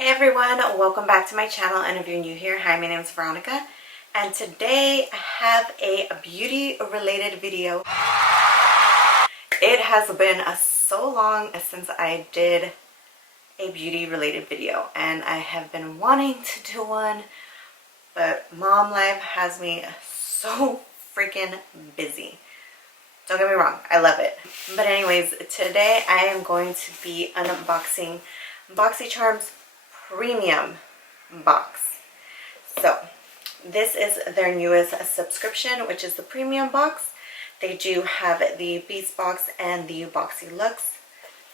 Hey everyone, welcome back to my channel, and if you're new here, hi, my name is Veronica, and today I have a beauty related video. It has been so long since I did a beauty related video, and I have been wanting to do one, but mom life has me so freaking busy. Don't get me wrong, I love it. But anyways, today I am going to be unboxing Boxycharm's premium box. So this is their newest subscription, which is the premium box. They do have the Beast box and the Boxy Luxe.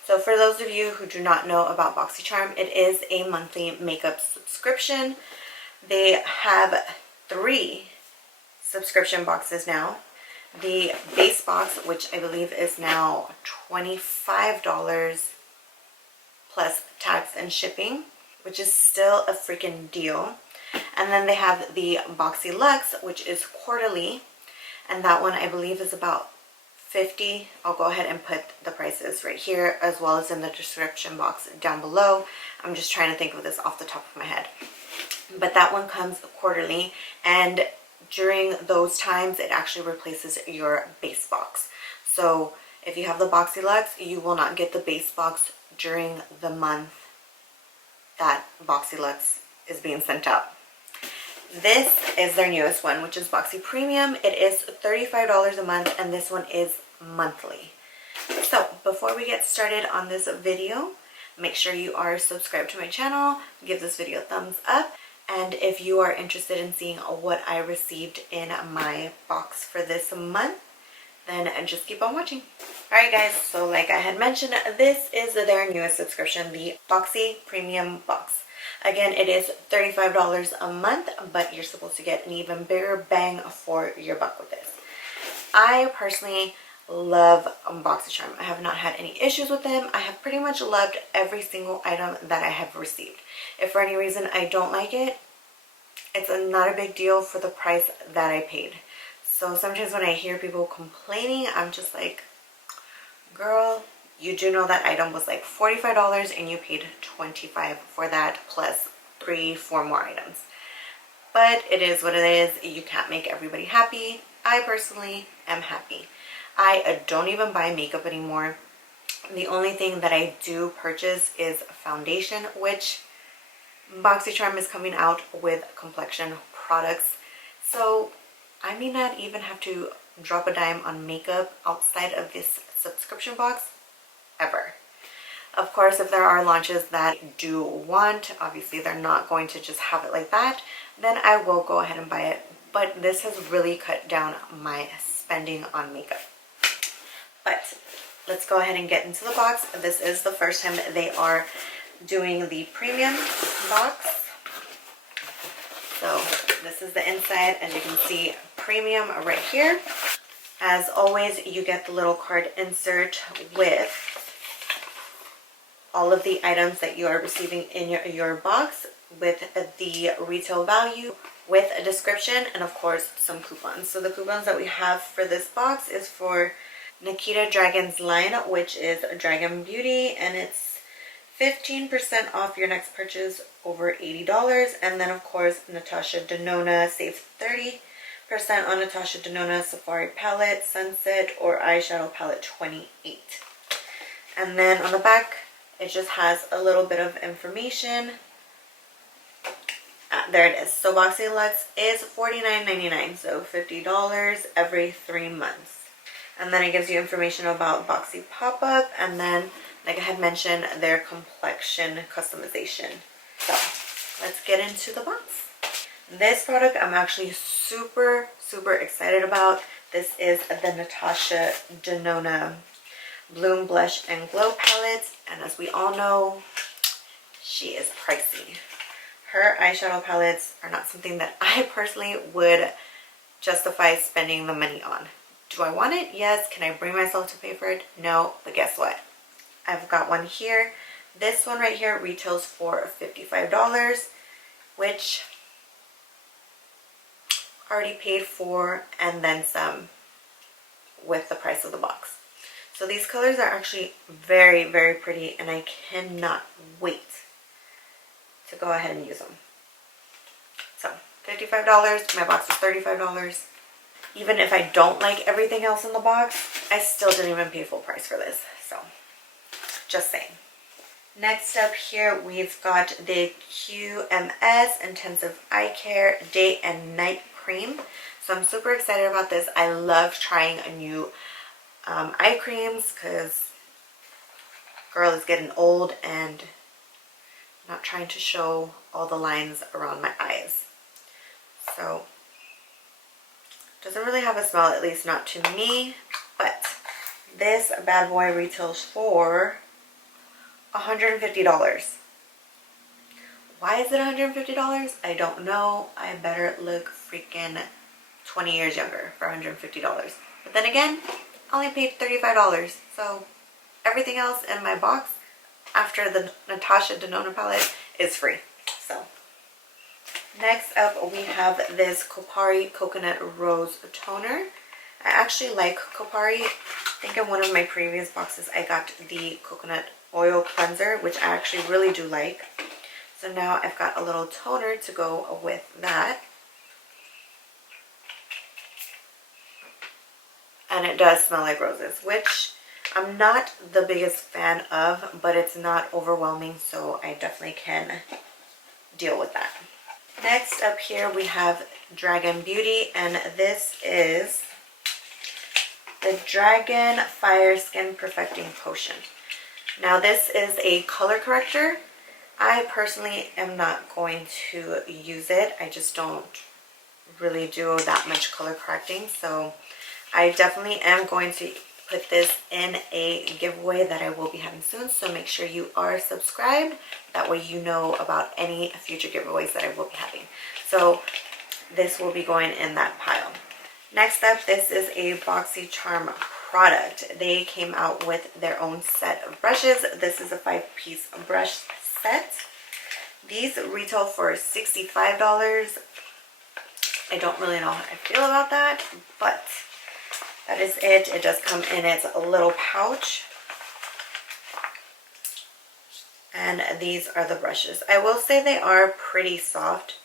So for those of you who do not know about Boxycharm, it is a monthly makeup subscription. They have 3 subscription boxes now. The base box, which I believe is now $25 plus tax and shipping, which is still a freaking deal. And then they have the Boxy Luxe, which is quarterly, and that one I believe is about $50. I'll go ahead and put the prices right here as well as in the description box down below. I'm just trying to think of this off the top of my head. But that one comes quarterly, and during those times it actually replaces your base box. So if you have the Boxy Luxe, you will not get the base box during the month that Boxy Luxe is being sent out. This is their newest one, which is Boxy Premium. It is $35 a month, and this one is monthly. So before we get started on this video, make sure you are subscribed to my channel, give this video a thumbs up, and if you are interested in seeing what I received in my box for this month, then just keep on watching. Alright guys, so like I had mentioned, this is their newest subscription, the Boxy Premium box. Again, it is $35 a month, but you're supposed to get an even bigger bang for your buck with this. I personally love Boxycharm. I have not had any issues with them. I have pretty much loved every single item that I have received. If for any reason I don't like it, it's not a big deal for the price that I paid. So sometimes when I hear people complaining, I'm just like, girl, you do know that item was like $45 and you paid $25 for that plus 3-4 more items. But it is what it is. You can't make everybody happy. I personally am happy. I don't even buy makeup anymore. The only thing that I do purchase is foundation, which Boxycharm is coming out with complexion products. So I may not even have to drop a dime on makeup outside of this subscription box ever. Of course, if there are launches that I do want, obviously they're not going to just have it like that, then I will go ahead and buy it. But this has really cut down my spending on makeup. But let's go ahead and get into the box. This is the first time they are doing the premium box. So this is the inside, as you can see, premium right here. As always, you get the little card insert with all of the items that you are receiving in your box, with the retail value, with a description, and of course some coupons. So the coupons that we have for this box is for Nikita Dragon's line, which is Dragon Beauty, and it's 15% off your next purchase over $80. And then of course Natasha Denona saves 30% on Natasha Denona Safari Palette, Sunset, or Eyeshadow Palette 28. And then on the back, it just has a little bit of information. There it is. So Boxy Luxe is $49.99, so $50 every 3 months. And then it gives you information about Boxy Pop-Up, and then, like I had mentioned, their complexion customization. So let's get into the box. This product I'm actually super excited about. This is the Natasha Denona Bloom Blush and Glow Palette, and as we all know, she is pricey. Her eyeshadow palettes are not something that I personally would justify spending the money on. Do I want it? Yes. Can I bring myself to pay for it? No. But guess what? I've got one here. This one right here retails for $55, which I already paid for and then some with the price of the box. So these colors are actually very pretty, and I cannot wait to go ahead and use them. So $55, my box is $35. Even if I don't like everything else in the box, I still didn't even pay full price for this. So just saying. Next up here, we've got the QMS Intensive Eye Care Day and Night Cream. So I'm super excited about this. I love trying a new eye creams because girl is getting old and not trying to show all the lines around my eyes. So doesn't really have a smell, at least not to me, but this bad boy retails for $150. Why is it $150? I don't know. I better look freaking 20 years younger for $150. But then again, I only paid $35. So everything else in my box after the Natasha Denona palette is free. So next up, we have this Kopari Coconut Rose Toner. I actually like Kopari. I think in one of my previous boxes, I got the Coconut Oil Cleanser, which I actually really do like. So now I've got a little toner to go with that. And it does smell like roses, which I'm not the biggest fan of, but it's not overwhelming, so I definitely can deal with that. Next up here we have Dragon Beauty, and this is the Dragon Fire Skin Perfecting Potion. Now this is a color corrector. I personally am not going to use it. I just don't really do that much color correcting, so I definitely am going to put this in a giveaway that I will be having soon, so make sure you are subscribed. That way you know about any future giveaways that I will be having. So this will be going in that pile. Next up, this is a Boxycharm product. They came out with their own set of brushes. This is a 5-piece brush set. These retail for $65. I don't really know how I feel about that, but that is it. It does come in its little pouch. And these are the brushes. I will say they are pretty soft.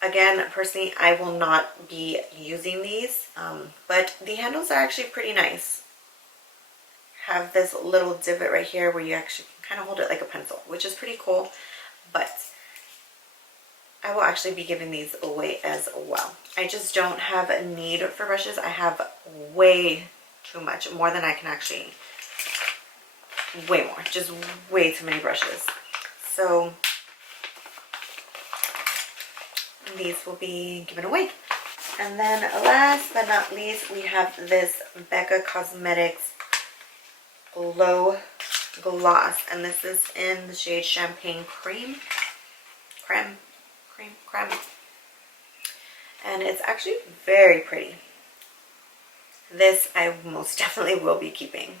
Again, personally, I will not be using these, but the handles are actually pretty nice. Have this little divot right here where you actually can kind of hold it like a pencil, which is pretty cool, but I will actually be giving these away as well. I just don't have a need for brushes. I have way too much, more than I can actually, way more, just way too many brushes. So these will be given away. And then last but not least, we have this Becca Cosmetics Glow Gloss, and this is in the shade Champagne Creme. And it's actually very pretty. This I most definitely will be keeping.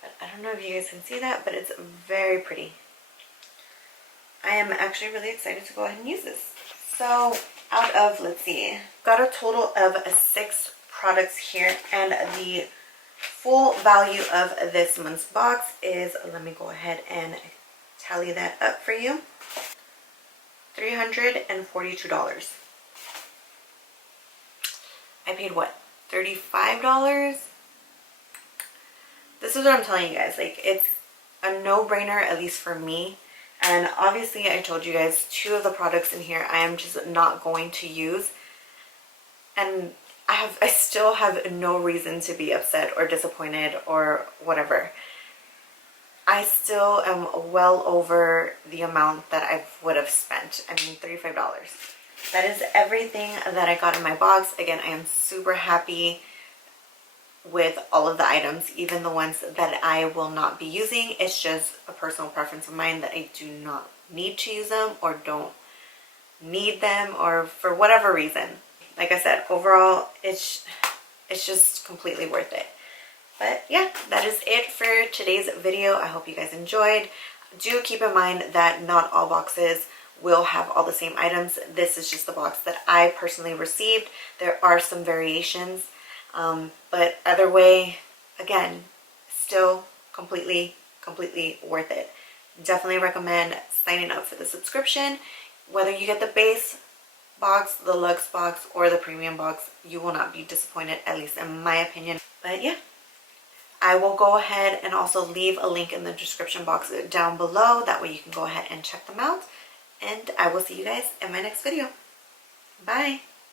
But I don't know if you guys can see that, but it's very pretty. I am actually really excited to go ahead and use this. So out of, let's see, got a total of 6 products here, and the full value of this month's box is, let me go ahead and tally that up for you, $342. I paid what, $35? This is what I'm telling you guys, like, it's a no-brainer, at least for me. And obviously I told you guys 2 of the products in here I am just not going to use, and I still have no reason to be upset or disappointed or whatever. I still am well over the amount that I would have spent. I mean, $35. That is everything that I got in my box. Again, I am super happy with all of the items, even the ones that I will not be using. It's just a personal preference of mine that I do not need to use them or don't need them, or for whatever reason. Like I said, overall, it's just completely worth it. But yeah, that is it for today's video. I hope you guys enjoyed. Do keep in mind that not all boxes will have all the same items. This is just the box that I personally received. There are some variations, but either way, again, still completely worth it. definitely recommend signing up for the subscription. Whether you get the base box, the luxe box, or the premium box, you will not be disappointed, at least in my opinion. But yeah, I will go ahead and also leave a link in the description box down below. That way you can go ahead and check them out. And I will see you guys in my next video. Bye!